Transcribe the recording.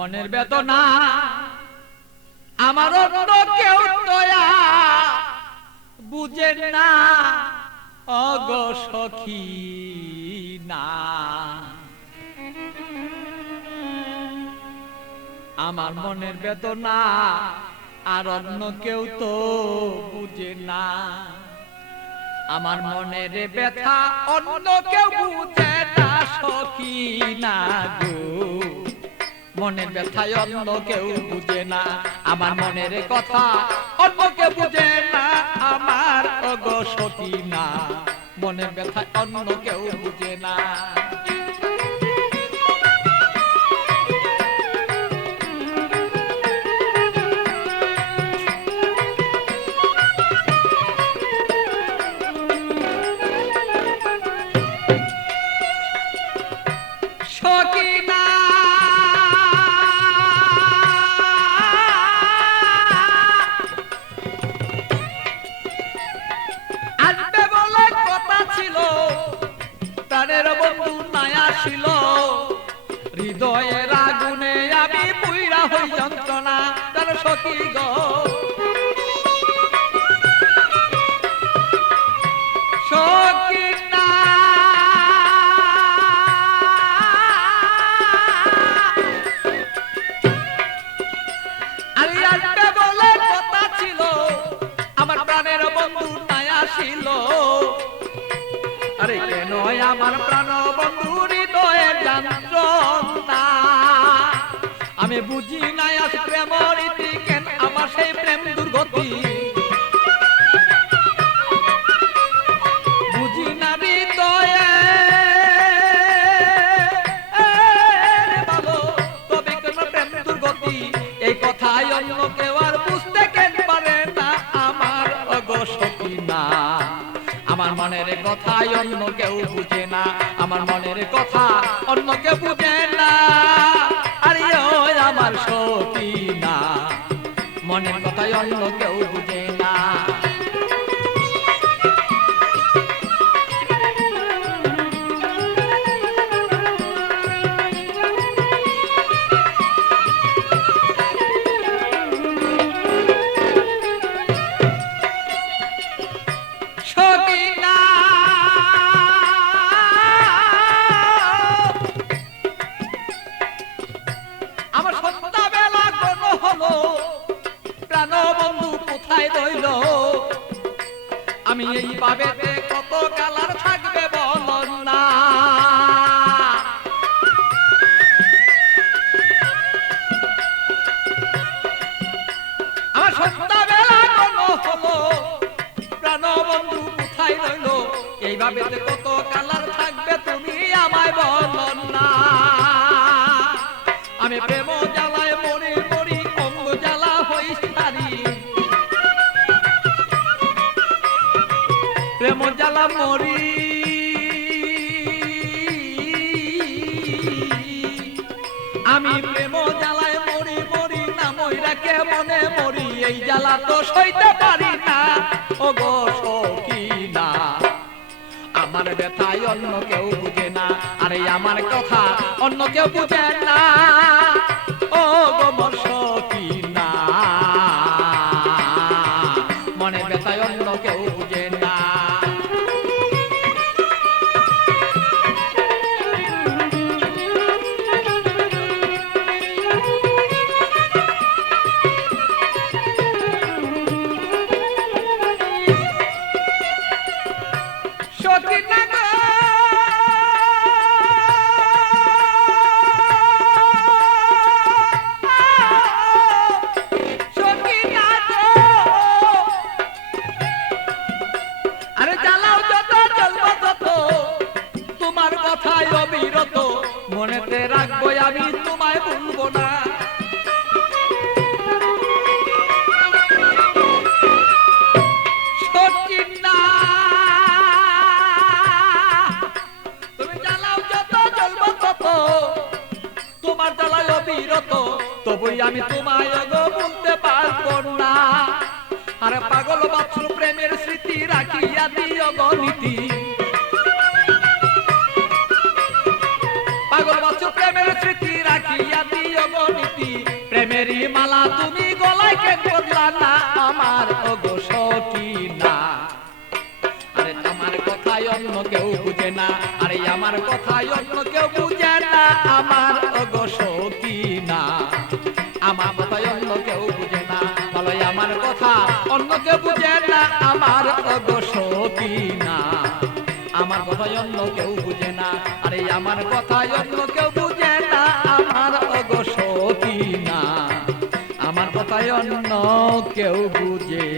মনের বেদনা আমার অন্য কেউ দয়া বুঝে না অগো সখী না। আমার মনের বেদনা আর অন্য কেউ তো বুঝে না। আমার মনের ব্যথা অন্য কেউ বুঝে না সখী না গো। মনের ব্যথায় অন্য কেউ বুঝে না, আমার মনের কথা অন্য কেউ বুঝে না আমার অগো সখী না। মনের ব্যথায় অন্য কেউ বুঝে না। হৃদয়ের আগুনে আমি পুইরা হই যন্ত্রণা তার সখী গো। সখী না আরে আসবে বলে কথা ছিল, আমার প্রাণের বন্ধু নাই আসিল। আরে কেন আমার প্রাণ বন্ধু হৃদয়ের যন্ত্রণা আমি বুঝি নাই আজ প্রেম রীতি কেন আমার সেই প্রেম দুর্গতি। বুঝি না হৃদয়ে ভালো তবে কেন প্রেম দুর্গতি। এই কথাই অন্য কেউ আর বুঝতে কেন পারে না আমার অগো সখী না। আমার মনের কথাই অন্য কেউ বুঝে না, আমার মনের কথা অন্য কেউ বুঝে না। আরে ওই আমার সখী না, মনের কথাই অন্য কেউ বুঝে না। আমি এই ভাবেতে কত কালার থাকবে বল না। আমার সন্ধ্যাবেলা কোন হলো প্রাণ বন্ধু কোথায় রইল। এই ভাবেতে কত কালার থাকবে তুমি আমায় বল না। আমি প্রেম জ্বালায় মরি মরি অঙ্গ জ্বালা হই সারি। প্রেম জ্বালা মরি আমি প্রেম জ্বালায় মরি মরি না মইরা কে মনে মরি। এই জ্বালা তো সইতে পারি না ওগো সখী না। আমার ব্যথায় অন্য কেউ বুঝে না, আরে আমার কথা অন্য কেউ বুঝে না ওগো মোর সখী না। মনের ব্যথায় অন্য কেউ বুঝে না। মনেতে রাখবো আমি তোমায় ভুলবো না। সখী না তুমি জ্বালাও যত জ্বলবো তত তোমার জ্বালায় অবিরত। তবুই আমি তোমায় গো ভুলতে পারবো না। আরে পাগল বাছুর প্রেমের স্মৃতি রাখিয়া দিও গো নীতি। পাগল বাছুর প্রেমের স্মৃতি রাখিয়া দিও গো নীতি। করলা না আমার ওগো সখী না। আরে আমার কথাই অন্য কেউ বুঝে না, আরে আমার কথাই অন্য কেউ বুঝে না আমার ওগো সখী না। আমার কথাই অন্য কেউ বুঝে না, বলো আমার কথা অন্য কেউ বুঝে না আমার ওগো সখী না। আমার কথাই অন্য কেউ বুঝে না, আরে আমার কথাই অন্য কেউ বুঝে না আমার ওগো সখী না। আমার কথাই অন্য কেউ বুঝে